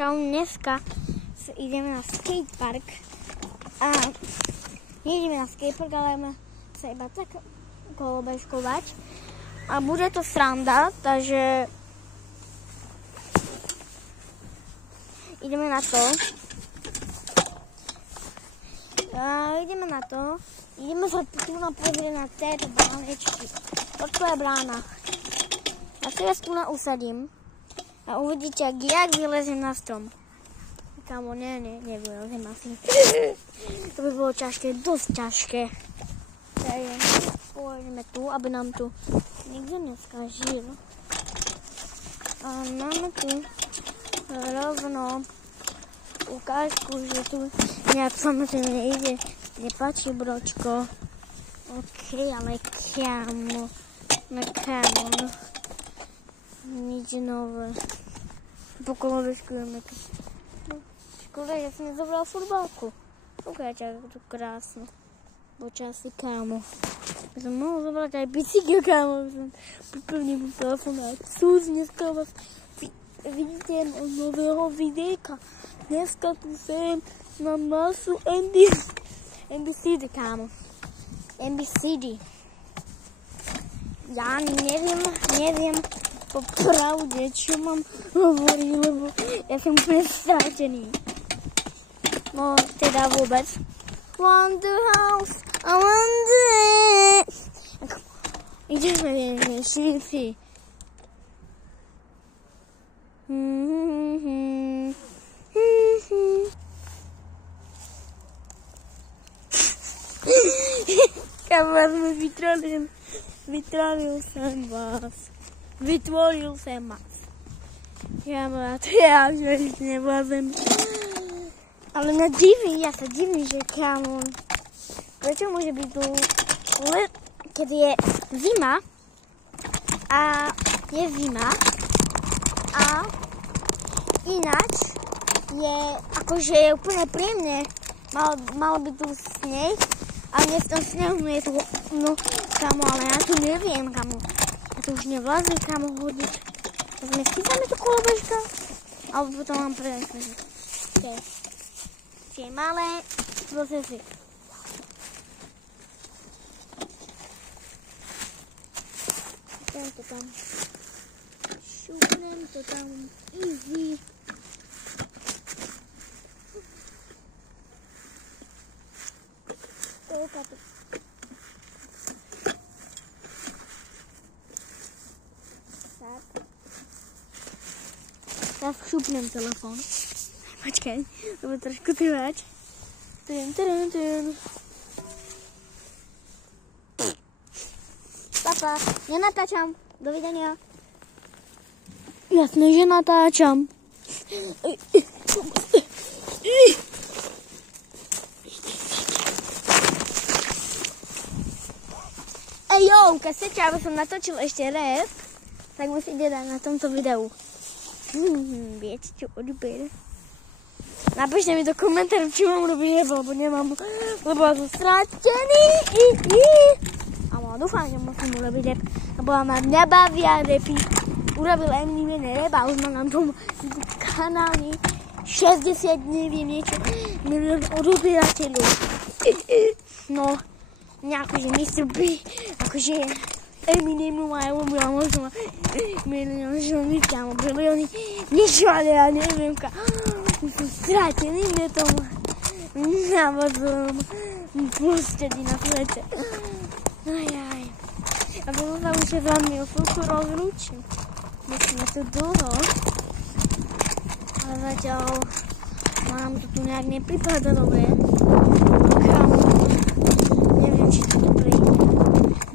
čau, dneska ideme na skatepark a nejdeme na skatepark, ale ideme sa iba tak kolobežkovať a bude to sranda, takže ideme na to. Ideme sa tu pozrieť na tieto bránečky. Toto je brána. Ja si vás tu usadím a uvidíte, jak vylezem na strom. Kámo, nevylezem asi. To by bolo ťažké, dosť ťažké. Takže pôjdeme tu, aby nám tu nikto neskažil. A máme tu rovno ukážku, že tu nejak samozrejme ide. Nepáči bročko. OK, ale kámo. Nič nové. Pokolobežkujeme tu. Škoda, ja som nezobral futbalku. Ukážte, ako to krásne. Počasí, kámo. Ja som mohol zobrať aj bicykel, kámo. Som pripevnil telefón a cúz, dneska vás vidíte nového videjka. Dneska tu sem na masu NBCD, kámo. NBCD. Ja neviem popravde, čo mám hovoriť, lebo ja som úplne stratený. No, teda vôbec. Wonderhouse, I wonder it. Ideme všetci. Kamar mi vytrolil som vás. Vytvoril som vás. Ja už nevlázem. Ale ja sa divím, že kámo, prečo môže byť tu, keď je zima a ináč je akože je úplne príjemné. Malo by tu sneh a v tom snehu je tu, no kámo, ale ja tu neviem, kámo. Ja tu už nevlázim, kámo, hodiť. Zmestíme tu kolobežka, alebo potom mám predať. Tie malé procesy. Tento tam. Šupnem to tam. Easy. Toľka tu. Tak. Teraz šupnem telefón. Počkaj, to bude trošku trvať. Papa, nenatáčam. Dovidenia. Jasné, že natáčam. Kasete, aby som natočil ešte rap, tak musíte dať na tomto videu. Viete, čo odber. Napíšte mi do komentáru, čo mám robiť, lebo nemám, lebo ja som stratený. Ale dúfam, že musím urobiť rap, lebo ma nebavia rapy. Urobil Eminem rap a už mám na tom kanáli 60, neviem niečo, milión odobierateľov. No, akože Mr. B, akože Eminem majú možno milióny, kámo, bilióny, niečo, ale ja neviem, som stratený v tom návodom prostredí na svete. Ajaj. A potom sa už s vami o chvíľku rozlúčim. Musíme tu dlho. Ale zatiaľ nám to tu nejak nepripadá dobre. Kámo, neviem, či to tu prejde.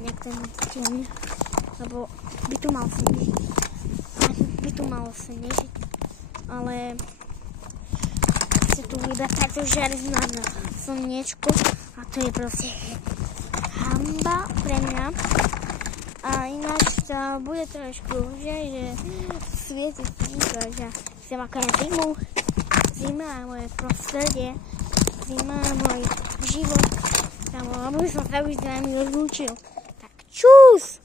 Nejak ten tým, lebo by tu mal snežiť. Ale sa tu iba takto žare na slniečko a to je proste hamba pre mňa. A ináč to bude trošku, že svieti slnko, že som aká je zima a moje prostredie, zima a môj život. Lebo by som sa už s vami rozlúčil. Tak čus!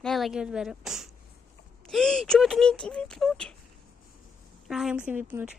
Daj like odberu. Čo ma tu nejde vypnúť? Aha, ja musím vypnúť.